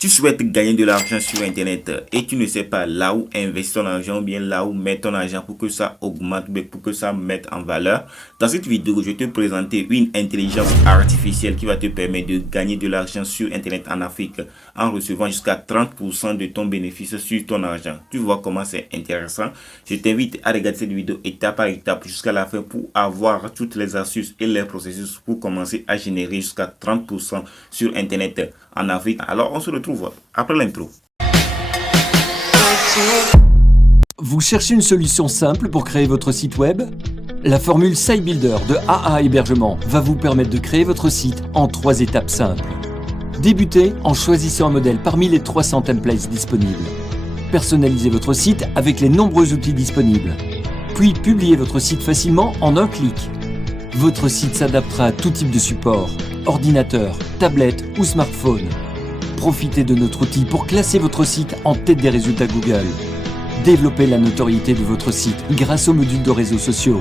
Tu souhaites gagner de l'argent sur Internet et tu ne sais pas là où investir ton argent ou bien là où mettre ton argent pour que ça augmente, pour que ça mette en valeur. Dans cette vidéo, je vais te présenter une intelligence artificielle qui va te permettre de gagner de l'argent sur Internet en Afrique en recevant jusqu'à 30% de ton bénéfice sur ton argent. Tu vois comment c'est intéressant. Je t'invite à regarder cette vidéo étape par étape jusqu'à la fin pour avoir toutes les astuces et les processus pour commencer à générer jusqu'à 30% sur Internet en Afrique. Alors, on se retrouve après l'intro. Vous cherchez une solution simple pour créer votre site web? La formule SiteBuilder de AA Hébergement va vous permettre de créer votre site en 3 étapes simples. Débutez en choisissant un modèle parmi les 300 templates disponibles. Personnalisez votre site avec les nombreux outils disponibles. Puis publiez votre site facilement en un clic. Votre site s'adaptera à tout type de support, ordinateur, tablette ou smartphone. Profitez de notre outil pour classer votre site en tête des résultats Google. Développez la notoriété de votre site grâce aux modules de réseaux sociaux.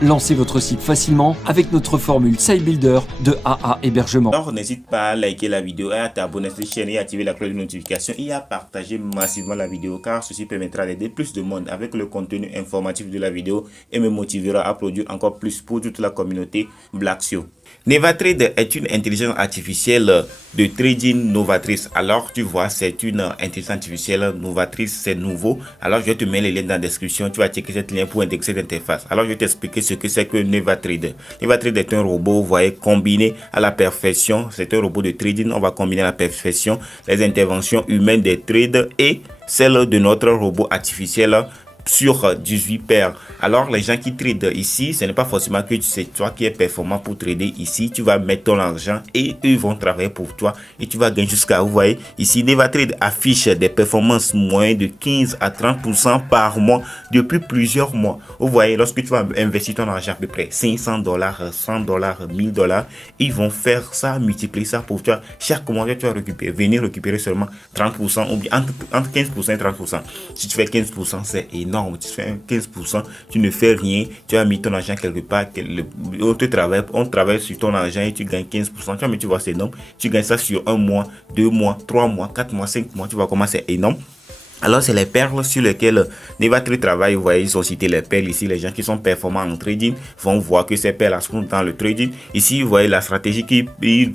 Lancez votre site facilement avec notre formule SiteBuilder de AA Hébergement. Alors, n'hésite pas à liker la vidéo, à t'abonner à cette chaîne et à activer la cloche de notification et à partager massivement la vidéo car ceci permettra d'aider plus de monde avec le contenu informatif de la vidéo et me motivera à produire encore plus pour toute la communauté Blacksio. NevaTrade est une intelligence artificielle de trading novatrice. Alors, tu vois, c'est une intelligence artificielle novatrice, c'est nouveau. Alors, je vais te mettre les liens dans la description. Tu vas checker cette lien pour intégrer cette interface. Alors, je vais t'expliquer ce que c'est que NevaTrade. NevaTrade est un robot, vous voyez, combiné à la perfection. C'est un robot de trading. On va combiner à la perfection les interventions humaines des trades et celles de notre robot artificiel sur 18 paires. Alors les gens qui tradent ici, ce n'est pas forcément que c'est toi qui es performant pour trader ici. Tu vas mettre ton argent et eux vont travailler pour toi et tu vas gagner jusqu'à, vous voyez ici, NevaTrade affiche des performances moyennes de 15 à 30% par mois depuis plusieurs mois. Vous voyez, lorsque tu vas investir ton argent à peu près $500, $100, $1000, ils vont faire ça, multiplier ça pour toi. Chaque mois, tu vas venir récupérer seulement 30% ou bien entre 15% et 30%. Si tu fais 15%, c'est énorme. Tu fais 15%, tu ne fais rien, tu as mis ton argent quelque part, on travaille sur ton argent et tu gagnes 15%. Mais tu vois, c'est énorme. Tu gagnes ça sur 1 mois, 2 mois, 3 mois, 4 mois, 5 mois. Tu vois comment c'est énorme. Alors, c'est les perles sur lesquelles NevaTrade travaille. Vous voyez, ils ont cité les perles ici. Les gens qui sont performants en trading vont voir que ces perles sont dans le trading. Ici, vous voyez la stratégie qu'ils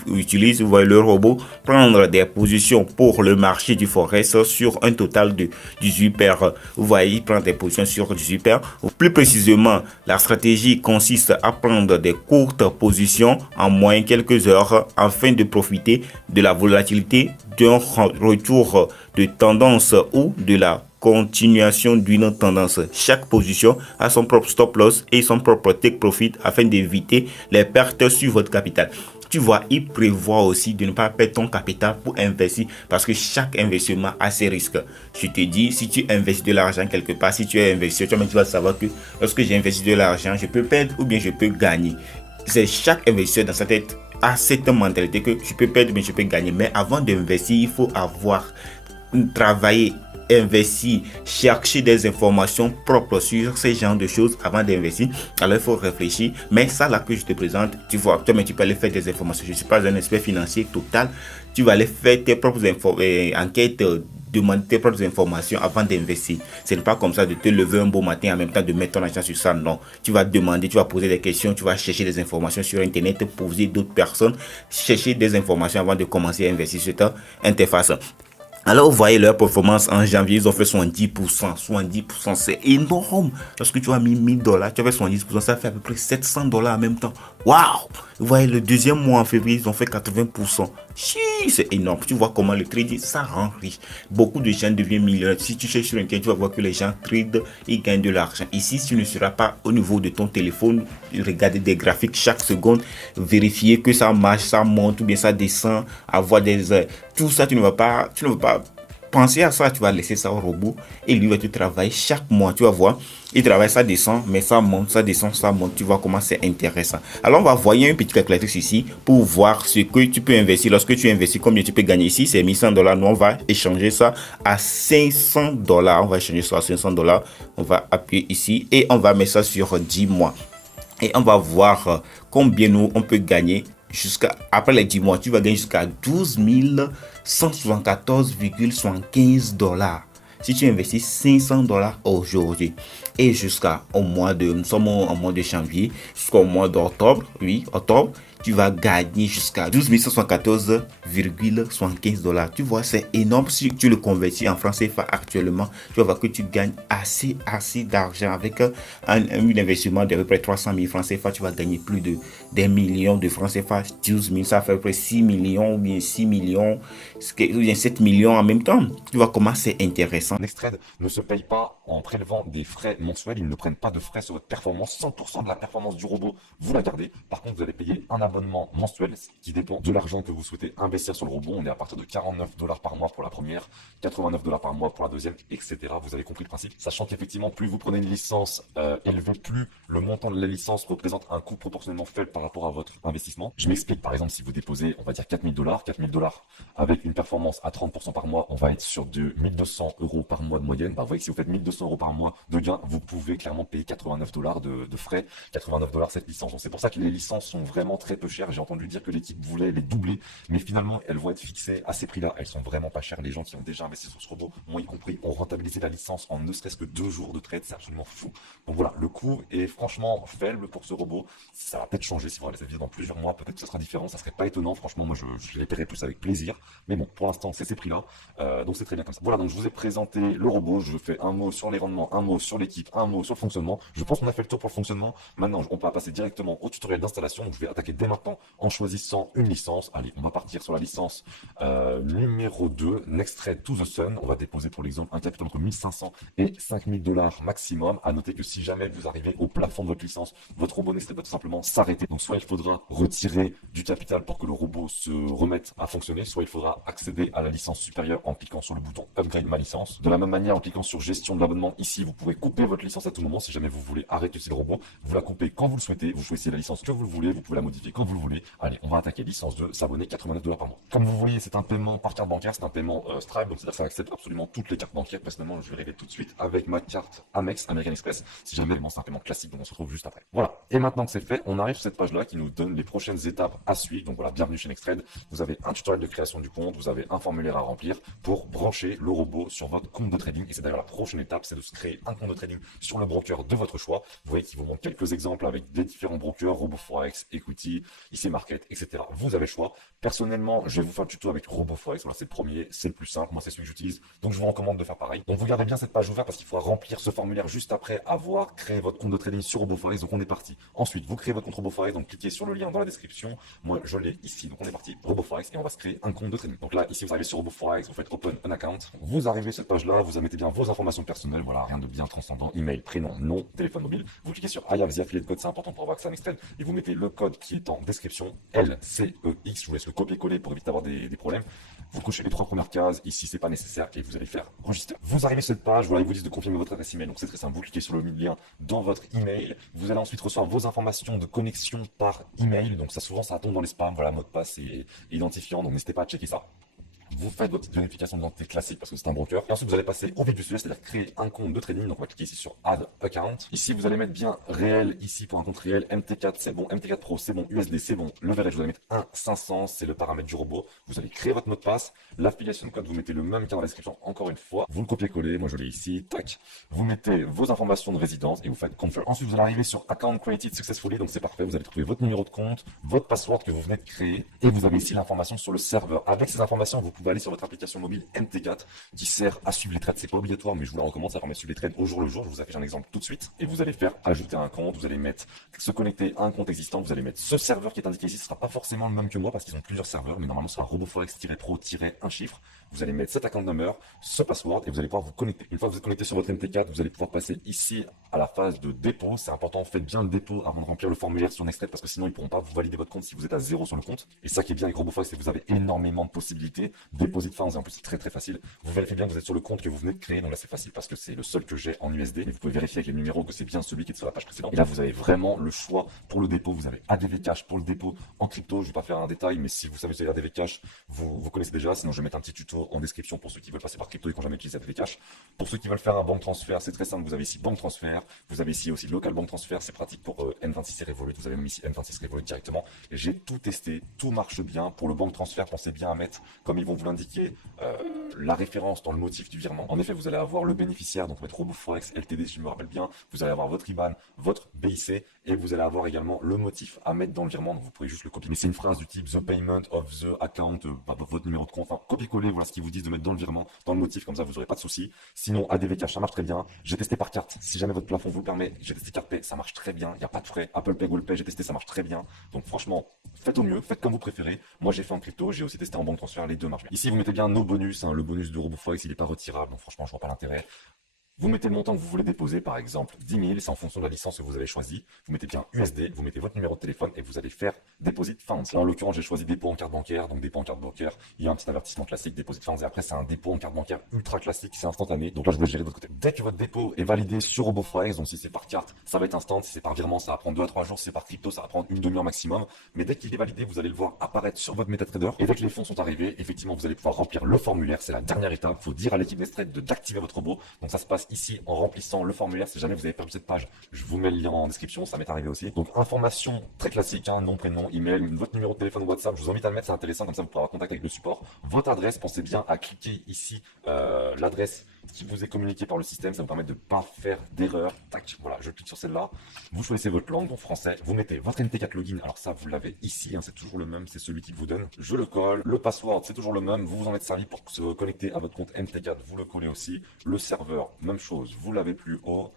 utilisent. Vous voyez le robot prendre des positions pour le marché du Forex sur un total de 18 paires. Vous voyez, il prend des positions sur 18 paires. Plus précisément, la stratégie consiste à prendre des courtes positions en moyenne quelques heures afin de profiter de la volatilité d'un retour de tendance ou de la continuation d'une tendance. Chaque position a son propre stop loss et son propre take profit afin d'éviter les pertes sur votre capital. Tu vois, il prévoit aussi de ne pas perdre ton capital pour investir parce que chaque investissement a ses risques. Je te dis, si tu investis de l'argent quelque part, si tu es investisseur, tu vas savoir que lorsque j'ai investi de l'argent, je peux perdre ou bien je peux gagner. C'est chaque investisseur dans sa tête a cette mentalité que je peux perdre mais je peux gagner. Mais avant d'investir, il faut avoir travaillé, investir, chercher des informations propres sur ces genres de choses avant d'investir. Alors il faut réfléchir. Mais ça là que je te présente, tu vois, toi, mais tu peux aller faire des informations. Je ne suis pas un expert financier total. Tu vas aller faire tes propres enquêtes, demander tes propres informations avant d'investir. Ce n'est pas comme ça de te lever un beau matin en même temps de mettre ton argent sur ça. Non. Tu vas demander, tu vas poser des questions, tu vas chercher des informations sur Internet, poser d'autres personnes, chercher des informations avant de commencer à investir sur ta interface. Alors, vous voyez leur performance en janvier, ils ont fait 70%. 70%, c'est énorme. Lorsque tu as mis $1000, tu as fait 70%, ça fait à peu près $700 en même temps. Waouh! Vous voyez, le deuxième mois en février, ils ont fait 80%. C'est énorme. Tu vois comment le trading, ça rend riche. Beaucoup de gens deviennent millionnaires. Si tu cherches sur Internet, tu vas voir que les gens tradent et gagnent de l'argent. Ici, tu ne seras pas au niveau de ton téléphone, regarder des graphiques chaque seconde, vérifier que ça marche, ça monte ou bien ça descend, avoir des... Tout ça, tu ne vas pas penser à ça, tu vas laisser ça au robot et lui va te travailler chaque mois, tu vas voir, il travaille, ça descend, mais ça monte, ça descend, ça monte, tu vois comment c'est intéressant. Alors on va voir un petit calculatrice ici pour voir ce que tu peux investir. Lorsque tu investis, combien tu peux gagner ici, c'est $1100, nous on va échanger ça à $500, on va échanger ça à $500, on va appuyer ici et on va mettre ça sur 10 mois et on va voir combien nous on peut gagner après les 10 mois, tu vas gagner jusqu'à 12 174,75 $. Si tu investis 500 $ aujourd'hui et nous sommes au mois de janvier, jusqu'au mois d'octobre, tu vas gagner jusqu'à 12 174,75 $. Tu vois, c'est énorme. Si tu le convertis en francs CFA actuellement, tu vas voir que tu gagnes assez d'argent. Avec un investissement de à peu près 300 000 francs CFA, tu vas gagner plus d'un million de francs CFA. 12 000, ça fait à peu près 6 millions ou bien 6 millions, ou bien 7 millions en même temps. Tu vois comment c'est intéressant. Nexttrade ne se paye pas en prélevant des frais mensuels. Ils ne prennent pas de frais sur votre performance. 100% de la performance du robot, vous la gardez. Par contre, vous allez payer un abonnement mensuel qui dépend de l'argent que vous souhaitez investir sur le robot. On est à partir de 49 $ par mois pour la première, 89 $ par mois pour la deuxième, etc. Vous avez compris le principe. Sachant qu'effectivement, plus vous prenez une licence élevée, plus le montant de la licence représente un coût proportionnellement faible par rapport à votre investissement. Je m'explique. Par exemple, si vous déposez, on va dire 4 000 $, avec une performance à 30% par mois, on va être sur de 1 200 € par mois de moyenne. Bah, vous voyez que si vous faites 1 200 € par mois de gain, vous pouvez clairement payer 89 $ de frais, 89 $ cette licence. Donc c'est pour ça que les licences sont vraiment très peu chères. J'ai entendu dire que l'équipe voulait les doubler, mais finalement elles vont être fixées à ces prix-là. Elles sont vraiment pas chères. Les gens qui ont déjà investi sur ce robot, moi y compris, ont rentabilisé la licence en ne serait-ce que 2 jours de trade. C'est absolument fou. Donc voilà, le coût est franchement faible pour ce robot. Ça va peut-être changer si vous allez vivre dans plusieurs mois. Peut-être que ce sera différent. Ça serait pas étonnant. Franchement, moi je les paierais plus avec plaisir. Mais bon, pour l'instant c'est ces prix-là. Donc c'est très bien comme ça. Voilà, donc je vous ai présenté le robot. Je fais un mot sur les rendements, un mot sur l'équipe, un mot sur le fonctionnement. Je pense qu'on a fait le tour pour le fonctionnement. Maintenant, on va passer directement au tutoriel d'installation. Donc je vais attaquer dès maintenant en choisissant une licence. Allez, on va partir sur la licence numéro 2, Nexttrade to the Sun. On va déposer pour l'exemple un capital entre 1500 et 5000 $ maximum. À noter que si jamais vous arrivez au plafond de votre licence, votre robot Nexttrade va tout simplement s'arrêter. Donc soit il faudra retirer du capital pour que le robot se remette à fonctionner, soit il faudra accéder à la licence supérieure en cliquant sur le bouton Upgrade ma licence. De la même manière, en cliquant sur Gestion de l'abonnement, ici vous pouvez couper votre licence à tout moment. Si jamais vous voulez arrêter le robot, vous la coupez quand vous le souhaitez. Vous choisissez la licence que vous voulez, vous pouvez la modifier quand vous le voulez. Allez, on va attaquer licence 2, s'abonner, 89 $ par mois. Comme vous voyez, c'est un paiement par carte bancaire, c'est un paiement Stripe, donc c'est-à-dire que ça accepte absolument toutes les cartes bancaires. Personnellement, je vais régler tout de suite avec ma carte Amex, American Express. Si jamais c'est un paiement classique, donc on se retrouve juste après. Voilà. Et maintenant que c'est fait, on arrive sur cette page-là qui nous donne les prochaines étapes à suivre. Donc voilà, bienvenue chez Nexttrade. Vous avez un tutoriel de création du compte, vous avez un formulaire à remplir pour brancher le robot sur votre compte de trading. Et c'est d'ailleurs la prochaine étape, c'est de se créer un compte de trading sur le broker de votre choix. Vous voyez qu'il vous montre quelques exemples avec des différents brokers, RoboForex, Equity, IC Market, etc. Vous avez le choix. Personnellement, je vais vous faire le tuto avec RoboForex. Voilà, c'est le premier, c'est le plus simple. Moi, c'est celui que j'utilise. Donc, je vous recommande de faire pareil. Donc, vous gardez bien cette page ouverte parce qu'il faudra remplir ce formulaire juste après avoir créé votre compte de trading sur RoboForex. Donc, on est parti. Ensuite, vous créez votre compte RoboForex. Donc, cliquez sur le lien dans la description. Moi, je l'ai ici. Donc, on est parti. RoboForex et on va se créer un compte de trading. Donc là, ici, vous arrivez sur RoboForex. Vous faites Open an account. Vous arrivez sur cette page-là. Vous mettez bien vos informations personnelles. Voilà, rien de bien transcendant. Email, prénom, nom, téléphone mobile. Vous cliquez sur I have the affiliate code. C'est important pour avoir accès à Nexttrade. Et vous mettez le code qui est en description. LCEX. Je vous laisse le copier-coller pour éviter d'avoir des problèmes. Vous cochez les 3 premières cases. Ici, c'est pas nécessaire et vous allez faire register. Vous arrivez sur cette page. Voilà, ils vous disent de confirmer votre adresse email. Donc, c'est très simple. Vous cliquez sur le lien dans votre email. Vous allez ensuite recevoir vos informations de connexion par email. Donc, ça, souvent, ça tombe dans les spams. Voilà, mot de passe et identifiant. Donc, n'hésitez pas à checker ça. Vous faites votre petite vérification d'identité classique parce que c'est un broker. Et ensuite, vous allez passer au vif du sujet, c'est-à-dire créer un compte de trading. Donc, on va cliquer ici sur Add Account. Ici, vous allez mettre bien réel. Ici, pour un compte réel, MT4, c'est bon. MT4 Pro, c'est bon. USD, c'est bon. Leverage, vous allez mettre 1,500, c'est le paramètre du robot. Vous allez créer votre mot de passe. L'affiliation code, vous mettez le même qu'il y a dans la description. Encore une fois, vous le copiez-collez. Moi, je l'ai ici. Tac. Vous mettez vos informations de résidence et vous faites Confirm. Ensuite, vous allez arriver sur Account Created Successfully. Donc, c'est parfait. Vous allez trouver votre numéro de compte, votre password que vous venez de créer et vous avez ici l'information sur le serveur. Avec ces informations, vous pouvez aller sur votre application mobile MT4 qui sert à suivre les trades. C'est pas obligatoire, mais je vous la recommande. Ça permet de suivre les trades au jour le jour. Je vous affiche un exemple tout de suite. Et vous allez faire ajouter un compte. Vous allez mettre se connecter à un compte existant. Vous allez mettre ce serveur qui est indiqué ici. Ce sera pas forcément le même que moi parce qu'ils ont plusieurs serveurs, mais normalement ce sera RoboForex-Pro-1 chiffre. Vous allez mettre cet account number, ce password et vous allez pouvoir vous connecter. Une fois que vous êtes connecté sur votre MT4, vous allez pouvoir passer ici à la phase de dépôt. C'est important, faites bien le dépôt avant de remplir le formulaire sur Nexttrade parce que sinon ils pourront pas vous valider votre compte si vous êtes à 0 sur le compte. Et ça qui est bien avec RoboForex, c'est que vous avez énormément de possibilités. Déposit funds, et en plus c'est très facile. Vous vérifiez bien que vous êtes sur le compte que vous venez de créer. Donc là c'est facile parce que c'est le seul que j'ai en USD. Mais vous pouvez vérifier avec les numéros que c'est bien celui qui est sur la page précédente. Et là vous avez vraiment le choix pour le dépôt. Vous avez ADV Cash pour le dépôt en crypto. Je vais pas faire un détail, mais si vous savez utiliser ADV Cash, vous connaissez déjà. Sinon je vais mettre un petit tuto tuto en description pour ceux qui veulent passer par crypto et qui n'ont jamais utilisé ADV Cash. Pour ceux qui veulent faire un bank transfert, c'est très simple. Vous avez ici bank transfert. Vous avez ici aussi local bank transfert. C'est pratique pour N26 et Revolut. Vous avez même ici N26 Revolut directement. Et j'ai tout testé. Tout marche bien. Pour le bank transfert, pensez bien à mettre, comme ils vont vous l'indiquer, la référence dans le motif du virement. En effet, vous allez avoir le bénéficiaire. Donc mettre RoboForex LTD si je me rappelle bien. Vous allez avoir votre IBAN, votre BIC et vous allez avoir également le motif à mettre dans le virement. Donc vous pourrez juste le copier. Mais c'est une phrase du type the payment of the account, votre numéro de compte. Enfin, copier-coller, voilà ce qu'ils vous disent de mettre dans le virement, dans le motif, comme ça vous n'aurez pas de soucis. Sinon, ADV Cash, ça marche très bien. J'ai testé par carte. Si jamais votre plafond vous le permet, j'ai testé carte Pay, ça marche très bien. Il n'y a pas de frais. Apple Pay, Google Pay, j'ai testé, ça marche très bien. Donc franchement, faites au mieux, faites comme vous préférez. Moi j'ai fait en crypto, j'ai aussi testé en banque transfert, les deux marchent bien. Ici vous mettez bien nos bonus, le bonus de RoboForex il n'est pas retirable, donc franchement je vois pas l'intérêt. Vous mettez le montant que vous voulez déposer, par exemple 10 000, c'est en fonction de la licence que vous avez choisie. Vous mettez bien USD, vous mettez votre numéro de téléphone et vous allez faire Deposit Funds. Là, en l'occurrence, j'ai choisi dépôt en carte bancaire. Donc, dépôt en carte bancaire, il y a un petit avertissement classique, Deposit Funds. Et après, c'est un dépôt en carte bancaire ultra classique, c'est instantané. Donc là, je vais le gérer de votre côté. Dès que votre dépôt est validé sur RoboForex, donc si c'est par carte, ça va être instant. Si c'est par virement, ça va prendre 2 à 3 jours. Si c'est par crypto, ça va prendre une demi-heure maximum. Mais dès qu'il est validé, vous allez le voir apparaître sur votre MetaTrader. Et dès que les fonds sont arrivés, effectivement, vous allez pouvoir remplir le formulaire. C'est la dernière étape. Il faut dire à l'équipe Nestrade d'activer votre robot. Donc, ça se passe ici en remplissant le formulaire. Si jamais vous avez perdu cette page, je vous mets le lien en description, ça m'est arrivé aussi. Donc information très classique, nom, prénom, email, votre numéro de téléphone WhatsApp, je vous invite à le mettre, c'est intéressant, comme ça vous pourrez avoir contact avec le support. Votre adresse, pensez bien à cliquer ici l'adresse qui vous est communiquée par le système, ça vous permet de ne pas faire d'erreur. Tac, voilà, je clique sur celle-là. Vous choisissez votre langue, donc français, vous mettez votre NT4 login, alors ça vous l'avez ici, c'est toujours le même, c'est celui qu'il vous donne. Je le colle, le password c'est toujours le même, vous vous en êtes servi pour se connecter à votre compte NT4, vous le collez aussi. Le serveur, même chose, vous l'avez plus haut.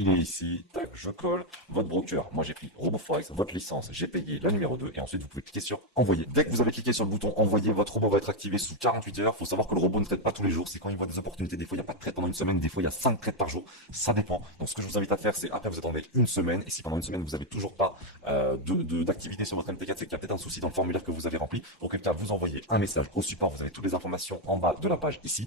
Il est ici, tac, je colle, votre broker, moi j'ai pris RoboForex, votre licence, j'ai payé la numéro 2 et ensuite vous pouvez cliquer sur envoyer. Dès que vous avez cliqué sur le bouton envoyer, votre robot va être activé sous 48 heures. Il faut savoir que le robot ne traite pas tous les jours, c'est quand il voit des opportunités, des fois il n'y a pas de trade pendant une semaine, des fois il y a 5 trades par jour, ça dépend. Donc ce que je vous invite à faire, c'est après vous attendez une semaine et si pendant une semaine vous n'avez toujours pas d'activité sur votre MT4, c'est qu'il y a peut-être un souci dans le formulaire que vous avez rempli. Auquel cas vous envoyez un message au support, vous avez toutes les informations en bas de la page ici.